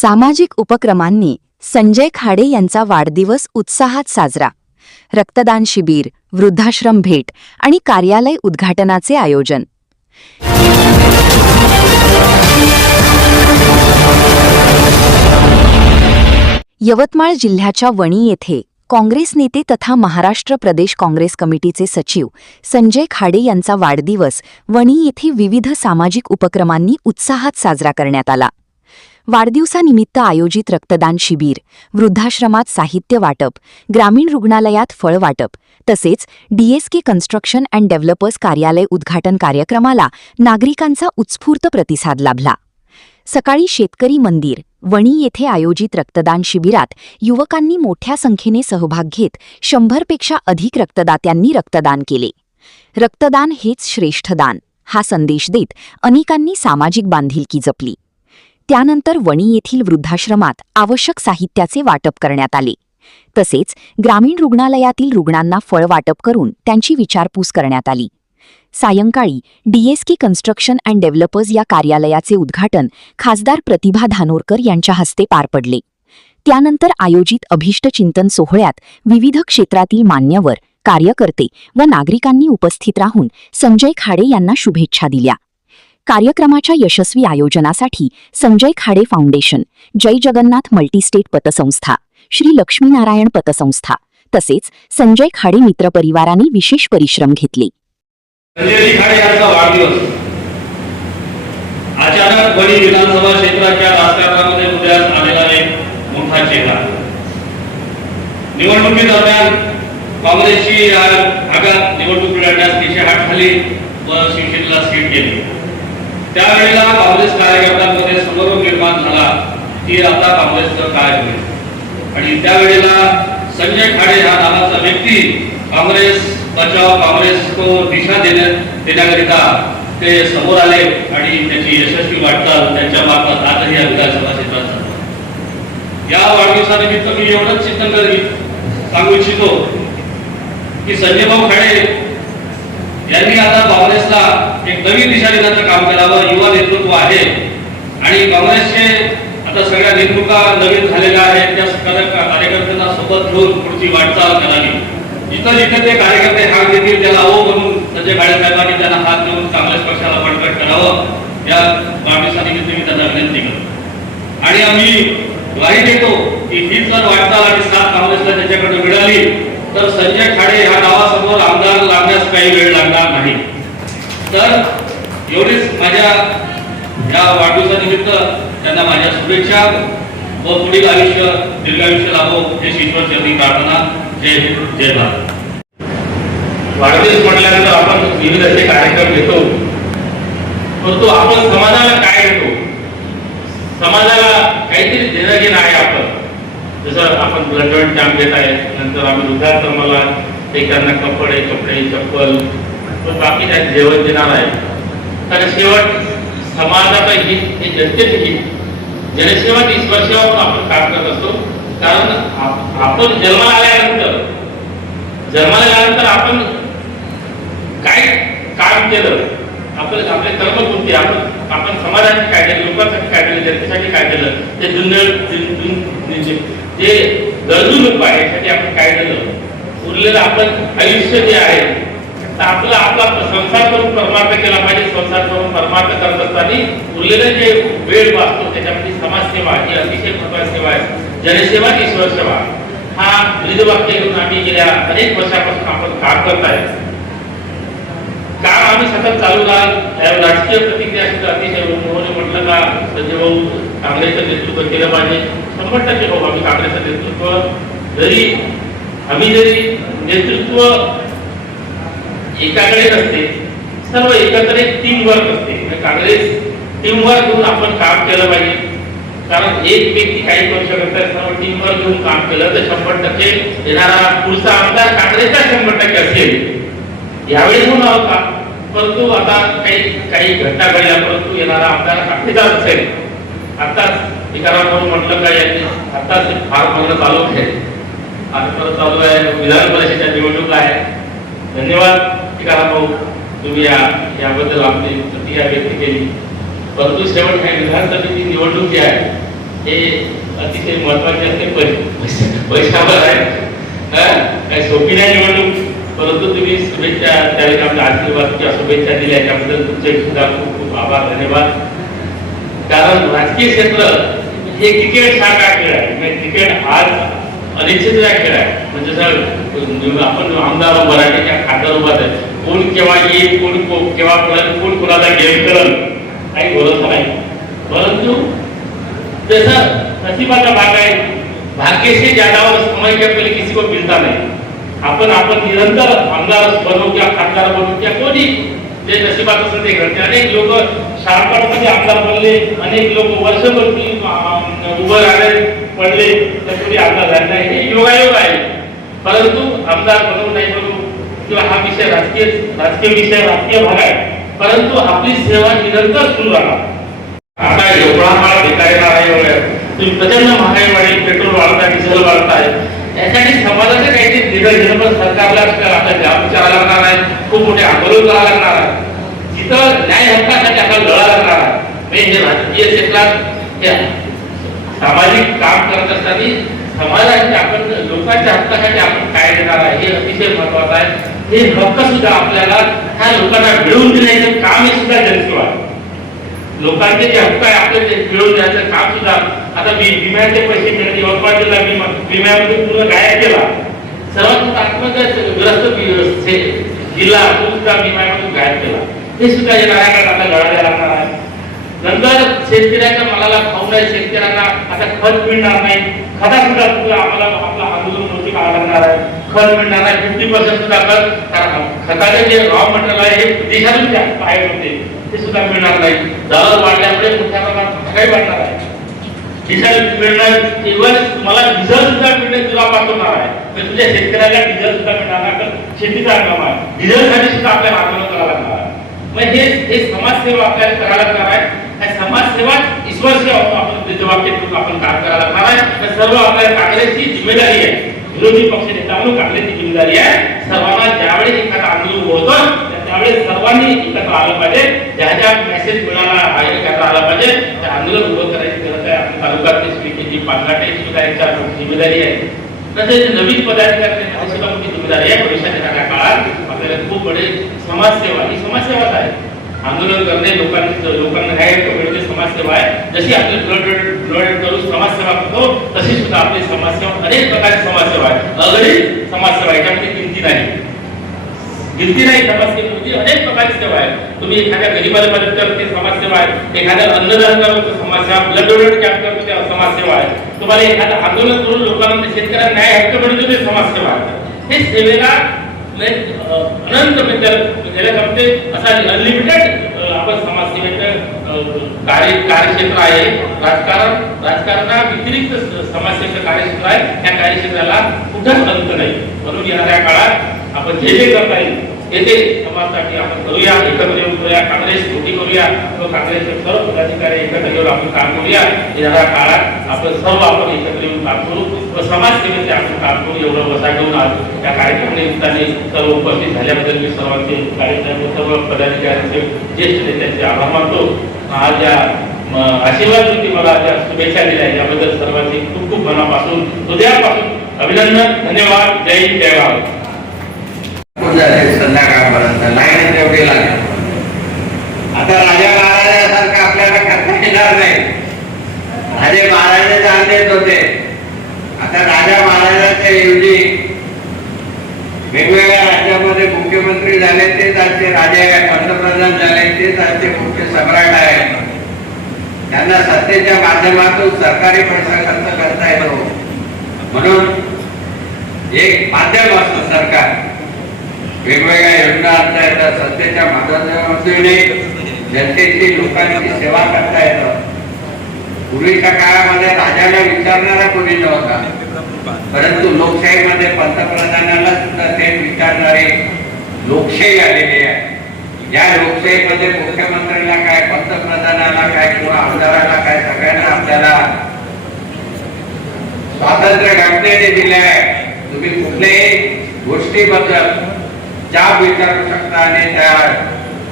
सामाजिक उपक्रमांनी संजय खाडे यांचा वाढदिवस उत्साहात साजरा. रक्तदान शिबिर, वृद्धाश्रम भेट आणि कार्यालय उद्घाटनाचे आयोजन. यवतमाळ जिल्ह्याच्या वणी येथे काँग्रेस नेते तथा महाराष्ट्र प्रदेश काँग्रेस कमिटीचे सचिव संजय खाडे यांचा वाढदिवस वणी येथे विविध सामाजिक उपक्रमांनी उत्साहात साजरा करण्यात आला. वाढदिवसानिमित्त आयोजित रक्तदान शिबिर, वृद्धाश्रमात साहित्य वाटप, ग्रामीण रुग्णालयात फळ वाटप तसेच DSK कन्स्ट्रक्शन अँड डेव्हलपर्स कार्यालय उद्घाटन कार्यक्रमाला नागरिकांचा उत्स्फूर्त प्रतिसाद लाभला. सकाळी शेतकरी मंदिर, वणी येथे आयोजित रक्तदान शिबिरात युवकांनी मोठ्या संख्येने सहभाग घेत 100 पेक्षा अधिक रक्तदात्यांनी रक्तदान केले. रक्तदान हेच श्रेष्ठ दान हा संदेश देत अनेकांनी सामाजिक बांधिलकी जपली. त्यानंतर वणी येथील वृद्धाश्रमात आवश्यक साहित्याचे वाटप करण्यात आले. तसेच ग्रामीण रुग्णालयातील रुग्णांना फळ वाटप करून त्यांची विचारपूस करण्यात आली. सायंकाळी DSK कन्स्ट्रक्शन अँड डेव्हलपर्स या कार्यालयाचे उद्घाटन खासदार प्रतिभा धानोरकर यांच्या हस्ते पार पडले. त्यानंतर आयोजित अभिष्ट चिंतन सोहळ्यात विविध क्षेत्रातील मान्यवर, कार्यकर्ते व नागरिकांनी उपस्थित राहून संजय खाडे यांना शुभेच्छा दिल्या. कार्यक्रमाच्या यशस्वी आयोजनासाठी संजय खाडे फाउंडेशन, जय जगन्नाथ मल्टीस्टेट पतसंस्था, श्री लक्ष्मीनारायण पतसंस्था तसेच संजय खाडे मित्र परिवाराने विशेष परिश्रम घेतले. संजय खाडे यांचा वाढदिवस अचानक वणी विधानसभा क्षेत्राच्या राजकारणामध्ये उदयास आलेला एक मोठा चेहरा. निवडणुकीदरम्यान काँग्रेसची भागात निवडणूक लढण्यास तिची हात खाली व शिवसेनेला सीट गेली. त्यावेळेला काँग्रेस कार्यकर्त्यांमध्ये संभ्रम निर्माण झाला की आता काँग्रेसचं काय होईल. आणि त्यावेळेला संजय खाडे हा नावाचा व्यक्ती काँग्रेस बचाव, काँग्रेस को दिशा देण्याकरिता ते समोर आले आणि त्याची यशस्वी वाटचाल त्यांच्या मार्फत आजही या विधानसभा क्षेत्रात चालू. या वाढदिवसानिमित्त मी एवढंच चिंतन सांगू इच्छितो की संजय भाऊ खाडे यांनी आता काँग्रेसला एक नवी दिशा देण्याचं काम करावं. युवा नेतृत्व आहे आणि काँग्रेसचे आता सगळ्या नेतृत्वा नवीन झालेल्या आहेत. त्या कार्यकर्त्यांना सोबत घेऊन पुढची वाटचाल करावी. जिथं जिथे ते कार्यकर्ते हात देतील त्याला हो म्हणून संजय खाडे साहेबांनी त्यांना हात देऊन काँग्रेस पक्षाला बळकट करावं. या वाढदिवसानिमित्त मी त्यांना विनंती करतो आणि आम्ही ग्वाही देतो की ही जर वाटचाल आणि साथ काँग्रेसला त्याच्याकडे मिळाली तर संजय खाडे ह्या नावासमोर आमदार लागण्यास काही वेळ लागणार नाही. तर एवढीच माझ्या या वाढदिवसानिमित्त त्यांना माझ्या शुभेच्छा व पुढील आयुष्य दीर्घायुष्य लाभो हे ईश्वर चरणी प्रार्थना. जय हिंद, जय भारत. वाढदिवस म्हटल्यानंतर आपण विविध असे कार्यक्रम घेतो, परंतु आपण समाजाला काय देतो? समाजाला काहीतरी देणं घेणं आहे. आपण जसं आपण ब्लड कॅम्प घेत आहे, नंतर आम्ही वृद्धाश्रमाला एकांना कपडे, चप्पल व बाकी त्यात जेवण देणार आहे. कारण शेवट समाजाचं हित हे जनतेचं हित, जनसेवा ही ईश्वरसेवा आपण काम करत असतो. कारण आपण जन्माला आल्यानंतर आपण काय काम केलं, आपले कर्म कोणते, आपण समाजासाठी काय केलं, लोकांसाठी काय केलं, जनतेसाठी काय केलं, ते जे गरजू लोक आहेत त्यासाठी आपण काय केलं, उरलेलं आपण आयुष्य जे आहे तर आपला संसार करून परमार्थ केला पाहिजे. संसार करून परमार्थ करत असताना उरलेलं जे वेळ वाचतो त्याच्यामध्ये समाजसेवा ही अतिशय महत्त्वाची सेवा आहे. जनसेवा ईश्वर सेवा हा ब्रीदवाक्य घेऊन आम्ही गेल्या अनेक वर्षापासून आपण काम करत आहे. काम आम्ही सतत चालू राहणार. राजकीय प्रतिक्रिया अतिशय मोहने म्हटलं का संजय भाऊ काँग्रेसचं नेतृत्व केलं पाहिजे. 100% भाऊ आम्ही काँग्रेसचं नेतृत्व जरी नेतृत्व एकाकडे नसते, सर्व एकत्र एक टीम वर्क असते. काँग्रेस टीम वर्क घेऊन आपण काम केलं पाहिजे. कारण एक व्यक्ती काही करू शकत नाही, सर्व टीम वर्क घेऊन काम केलं तर 100% येणारा पुढचा आमदार काँग्रेसचा 100% असेल. यावेळी होऊन होता, परंतु आता काही घटना घडल्या, परंतु येणारा आमदार काँग्रेसचा असेल. आताच एकाराम म्हटलं काय आताच फार बघणं चालू आहे. आता परत चालू आहे विधान परिषदेच्या निवडणूक आहे. धन्यवाद टीकाराम भाऊ, तुम्ही याबद्दल आपली प्रतिक्रिया व्यक्त केली. परंतु शेवट काही विधानसभेची निवडणूक जी आहे हे अतिशय महत्वाचे असते. पैशावर आहे काही सोपी नाही निवडणूक, परंतु तुम्ही शुभेच्छा त्यावेळी आमच्या आशीर्वाद किंवा शुभेच्छा दिल्या त्याबद्दल तुमचे सुद्धा खूप खूप आभार, धन्यवाद. कारण राजकीय क्षेत्र हे क्रिकेट सारखा खेळ आहे. म्हणजे क्रिकेट आज अनिश्चितचा खेळ आहे. म्हणजे जसं आपण आमदार उभा राहते किंवा खासदार उभा आहे, कोण केव्हा येईल, कोण केव्हा कोण कोणाचा गेम करेल काही भरोसा नाही. परंतु जैसा नसीबाचा भाग है, भाग्य से ज्यादा और समय के पहले किसी को मिलता नहीं. आपण निरंतर आमदार बनो किंवा खासदार बनो किंवा कोणी जे नशिबात असेल ते घडते. अनेक लोक शॉर्टकटमध्ये आमदार बनले, अनेक लोक वर्षभर उभं राहिले पडले तर कोणी आमदार झाले नाही. हे योगायोग आहे. परंतु आमदार बनू नाही बनू किंवा हा विषय राजकीय विषय राजकीय भाग आहे, परंतु आपली सेवा निरंतर सुरू राहणार. आता एवढा काळ घेता येणार आहे. तुम्ही प्रचंड महागाई वाढेल, पेट्रोल वाढताय, डिझेल वाढताय, यासाठी समाजाचे काहीतरी निर्णय घेणं पण सरकारला आता विचारायला लागणार आहे. खूप मोठे आंदोलन करावं लागणार आहे. जिथं न्याय हक्कासाठी आपल्याला लढा लागणार आहे. म्हणजे राजकीय क्षेत्रात सामाजिक काम करत असताना समाजाच्या आपण लोकांच्या हक्कासाठी आपण काय देणार आहे हे अतिशय महत्वाचं आहे. हे हक्क सुद्धा आपल्याला ह्या लोकांना मिळवून देण्याचं काम हे सुद्धा जनसेवा आहे. लोकांचे जे हक्क आहे आपल्याला मिळवून द्यायचं काम सुद्धा आता विम्याचे पैसे मिळते. यवतमाळ जिल्हा विम्यामध्ये पूर्ण गायब केला. सर्वात आत्मग्रस्त जिल्हा सुद्धा विम्यामधून गायब केला. हे सुद्धा येणाऱ्या काळात आपल्याला लढायला लागणार आहे. नंतर शेतकऱ्याच्या मालाला खाऊ नाही, शेतकऱ्यांना आता खत मिळणार नाही. खता सुद्धा आम्हाला आपला आंदोलन मोठी करावं लागणार आहे. खत मिळणार नाही, 50% सुद्धा खत. खताचे जे रॉ मटेरियल आहे हे देशातून बाहेर होते ते सुद्धा मिळणार नाही. दर वाढल्यामुळे मोठ्या प्रमाणात महागाई वाढणार आहे. डिझेल मिळणार, इव्हन तुम्हाला डिझेल सुद्धा मिळणे तुला पाठवणार आहे. तर तुझ्या शेतकऱ्याला डिझेल सुद्धा मिळणार नाही, तर शेतीचा काम आहे. डिझेलसाठी सुद्धा आपल्याला आंदोलन करावं लागणार आहे. मग हे समाजसेवा आपल्याला करायला लागणार आहे. समाजसेवा ईश्वर सेवा आपण जबाबदारी आपण काम करायला लागणार आहे. सर्व आपल्या काँग्रेसची जिम्मेदारी आहे. विरोधी पक्ष नेता म्हणून काँग्रेसची जिम्मेदारी आहे. सर्वांना ज्यावेळी एखादा आंदोलन होतं त्यावेळेस सर्वांनी एकत्र आलं पाहिजे. ज्या मेसेज मिळाला एकत्र आला पाहिजे. त्या आंदोलन उभं करायची गरज आहे. आपल्या तालुक्यातली स्पीकरची पालघाटे सुद्धा याच्या जिम्मेदारी आहे. तसेच नवीन पदाधिकारी सुद्धा मोठी जिम्मेदारी आहे. भविष्यात येणाऱ्या काळात आपल्याला खूप बडे समाजसेवा ही समाजसेवाच आहे. आंदोलन करणे, लोकांना न्याय मिळणे समाजसेवा आहे. जशी आपली ब्लड करून समाजसेवा करतो तशी सुद्धा आपली समाजसेवा अनेक प्रकारची समाजसेवा आहे. अगणित समाजसेवा याच्यामध्ये गिनती नाही. समाजसेवेमध्ये अनेक प्रकारची सेवा आहे. तुम्ही एखाद्या गरीबाला मदत करते समाजसेवा आहे. एखाद्या अन्नदान करतो समाजसेवा, ब्लड डोनेट कॅम्प करतो त्या समाजसेवा आहे. तुम्हाला एखादं आंदोलन करून लोकांना शेतकऱ्यांना न्याय हक्क मिळतो ते समाजसेवा आहे. हे सेवेला अनंत म्हणजे जमते असा अनलिमिटेड आपण समाजसेवेचं कार्यक्षेत्र आहे. राजकारणा व्यतिरिक्त समाजसेवेचं कार्यक्षेत्र आहे. त्या कार्यक्षेत्राला कुठंच अंत नाही. म्हणून येणाऱ्या काळात आपण जे करता येईल येथे समाजासाठी आपण करूया, एकत्र येऊन करूया. काँग्रेस मोठी करूया, काँग्रेसचे सर्व पदाधिकारी एकत्र येऊन आपण काम करूया. येणाऱ्या काळात आपण सर्व आपण एकत्र येऊन काम करू व समाजसेवेचे आपण काम करू. एवढं वसा घेऊन आज त्या कार्यक्रमाने सर्व उपस्थित झाल्याबद्दल मी सर्वांचे कार्यक्रम सर्व पदाधिकाऱ्यांचे ज्येष्ठ नेत्यांचे आभार मानतो. आज या आशीर्वाद तुम्ही मला ज्या शुभेच्छा दिल्या याबद्दल सर्वांचे खूप खूप मनापासून हृदयापासून अभिनंदन, धन्यवाद. जय हिंद, जय भारत. संध्याकाळपर्यंत लाईन तेवढी लागेल. आता राजा महाराजासारखं आपल्याला करता येणार नाही. राजे महाराजे जाण देत होते. आता राजा महाराजांच्या ऐवजी वेगवेगळ्या राज्यामध्ये मुख्यमंत्री झाले तेच आजचे राजे, पंतप्रधान झाले तेच आजचे मुख्य सम्राट आहेत. त्यांना सत्तेच्या माध्यमातून सरकारी पैसा खर्च करता येतो. म्हणून एक माध्यम असतं सरकार. वेगवेगळ्या योजना आणता येतात. सत्तेच्या माध्यमातून जनतेची लोकांची सेवा करता येतं. पूर्वीच्या काळामध्ये राजाला विचारणारा कोणी नव्हता, परंतु लोकशाहीमध्ये पंतप्रधानाला सुद्धा थेट विचारणारी लोकशाही आलेली आहे. या लोकशाहीमध्ये मुख्यमंत्र्यांना काय, पंतप्रधानाला काय किंवा आमदाराला काय, सगळ्यांना आपल्याला स्वातंत्र्य घटनेने दिले आहे. तुम्ही कुठल्याही गोष्टीबद्दल जाब विचारू शकता आणि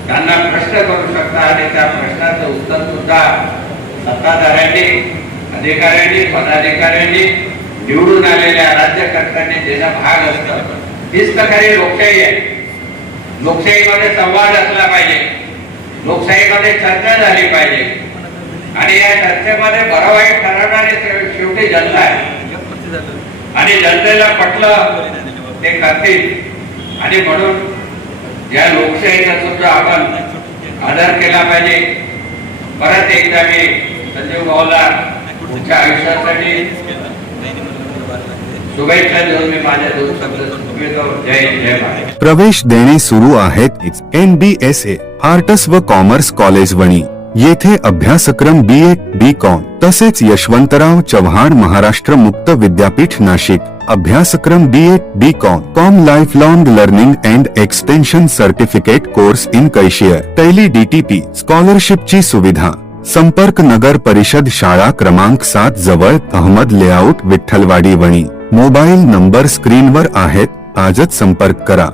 त्यांना प्रश्न करू शकता आणि त्या प्रश्नाचं उत्तर सुद्धा सत्ताधाऱ्यांनी अधिकाऱ्यांनी पदाधिकाऱ्यांनी निवडून आलेल्या राज्यकर्त्यांनी देणं भाग असतं. हीच तर खरी लोकशाही आहे. लोकशाहीमध्ये संवाद असला पाहिजे, लोकशाहीमध्ये चर्चा झाली पाहिजे आणि या चर्चेमध्ये बरं वाईट ठरवणारे शेवटी जनता आहे आणि जनतेला पटलं ते करतील आणि म्हणून या लोकशाहीचा सुद्धा आपण आदर केला पाहिजे. परत एकदा मी संजीव भाऊला पुढच्या आयुष्यासाठी शुभेच्छा देऊन मी माझ्या दोन शब्द संपवितो. जय हिंद, जय महाराष्ट्र. प्रवेश देणे सुरू आहेत NBSA आर्ट्स व कॉमर्स कॉलेज वणी येथे अभ्यासक्रम BA BCom तसेच यशवंतराव चव्हाण महाराष्ट्र मुक्त विद्यापीठ नाशिक अभ्यासक्रम BA BCom lifelong learning and extension certificate course in cashier tally DTP स्कॉलरशिपची सुविधा. संपर्क नगर परिषद शाळा क्रमांक 7 जवळ Ahmad layout Vitthalwadi Wani. Mobile number स्क्रीनवर आहेत. आजच संपर्क करा.